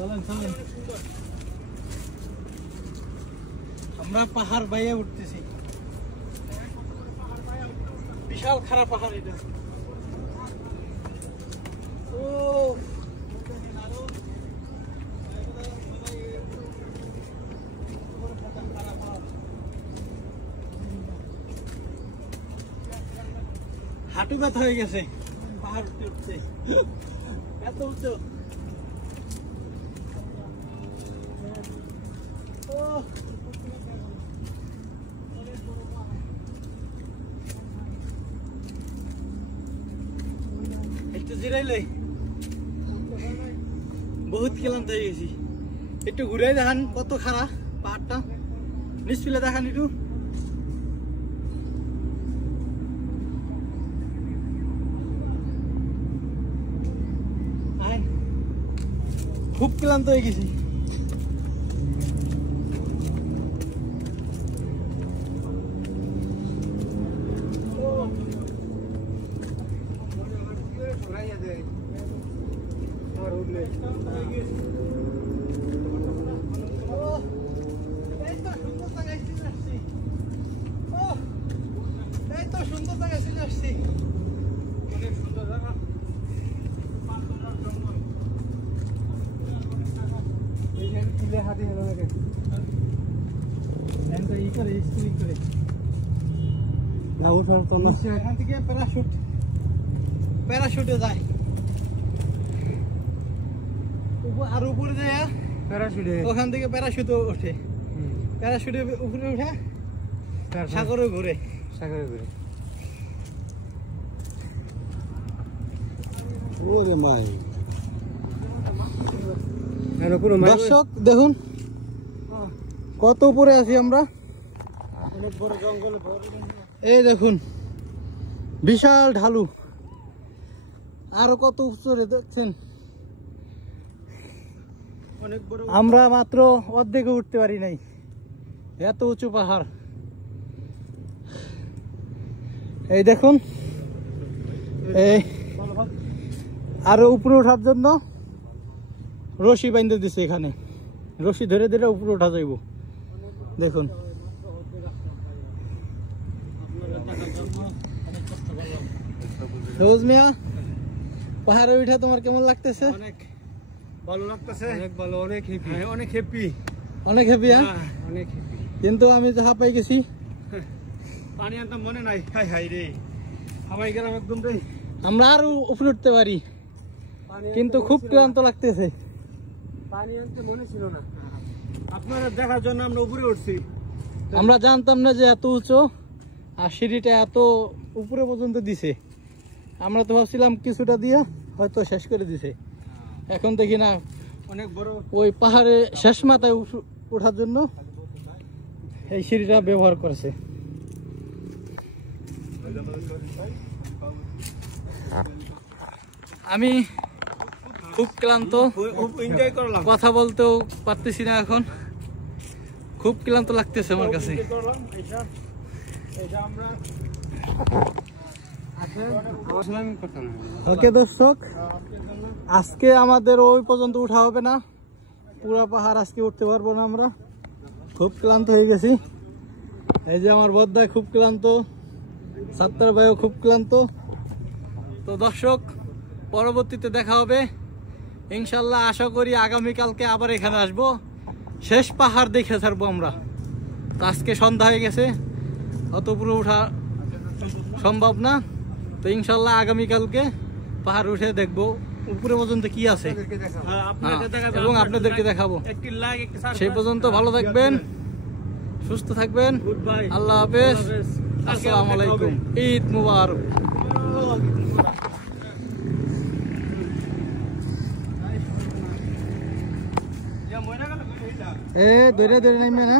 চলেন চলেন, আমরা পাহাড় বাইয়ে উঠতেছি। বিশাল খারাপ পাহাড় এটা। ও হাঁটু ব্যথা হয়ে গেছে পাহাড় উঠতে উঠতে, এত উঁচু। একটু জিরাইলে বহুত ক্লান্ত হয়ে গেছি। একটু ঘুরাই দেখান কত খারাপ পাহাড়টা, নিচপিলে দেখান একটু। খুব ক্লান্ত হয়ে গেছি। সুন্দর জায়গায় চলে আসছি, অনেক সুন্দর জায়গা। এখান থেকে প্যারাশুটে যায় আর উপরে যায় প্যারাশুটে, ওখান থেকে প্যারাশুটে ওঠে, প্যারাশুটে উপরে উঠে সাগরে ঘুরে, সাগরে ঘুরে। দর্শক দেখুন কত উপরে আছি আমরা, অনেক বড় জঙ্গল। এই দেখুন বিশাল ঢালু, আরো কত উচ্চরে দেখছেন। অনেক বড়, আমরা মাত্র অর্ধেকে উঠতে পারি নাই, এত উঁচু পাহাড়। এই দেখুন, এই আরো উপরে ওঠার জন্য রশি বাইন্ধে দিছে, এখানে রশি ধরে ধরে উপরে ওঠা যাইব। দেখুন সবুজ মিয়া, পাহাড়ে উঠে তোমার কেমন লাগতেছে? অনেক ভালো লাগতেছে, অনেক ভালো, অনেক হ্যাপি, অনেক হ্যাপি, অনেক হ্যাপি। অনেক হ্যাপি, কিন্তু আমি তো হাঁপাই গেছি, পানি আনতে মনে নাই। হাই হাই রে, হাঁপাই গেলাম একদম রে। আমরা আরো উপরে উঠতে পারি, কিন্তু খুব ক্লান্ত লাগতেছে। পানি আনতে মনে ছিল না, আপনারা দেখার জন্য আমরা উপরে উঠছি। আমরা জানতাম না যে এত উঁচু, আর সিঁড়িটা এত উপরে পর্যন্ত দিছে। আমরা তো ভাবছিলাম কিছুটা দিয়ে হয়তো শেষ করে দিছে, এখন দেখি না অনেক বড়। ওই পাহাড়ে শেষ মাথায় ওঠার জন্য এই সিঁড়িটা ব্যবহার করেছে। আমি খুব ক্লান্ত, এনজয় করলাম, কথা বলতেও পারতেছি না এখন, খুব ক্লান্ত লাগতেছে আমার কাছে। ওকে দর্শক, আজকে আমাদের ওই পর্যন্ত উঠা হবে না, পুরো পাহাড় আজকে উঠতে পারবো না আমরা, খুব ক্লান্ত হয়ে গেছি। এই যে আমার বদ্দায় খুব ক্লান্ত, সাত্তার ভাইও খুব ক্লান্ত। তো দর্শক, পরবর্তীতে দেখা হবে ইনশাল্লাহ। আশা করি আগামীকালকে আবার এখানে আসবো, শেষ পাহাড় দেখে ছাড়বো আমরা। তো আজকে সন্ধ্যা হয়ে গেছে, অত উপরে ওঠা সম্ভব না। তো ইনশাল্লাহ আগামীকালকে পাহাড় উঠে দেখবো উপরে পর্যন্ত কি আছে এবং আপনাদেরকে দেখাবো। সেই পর্যন্ত ভালো থাকবেন, সুস্থ থাকবেন, আল্লাহ হাফেজ, আসসালামু আলাইকুম, ঈদ মুবারক। ধরে ধরে নামবে না।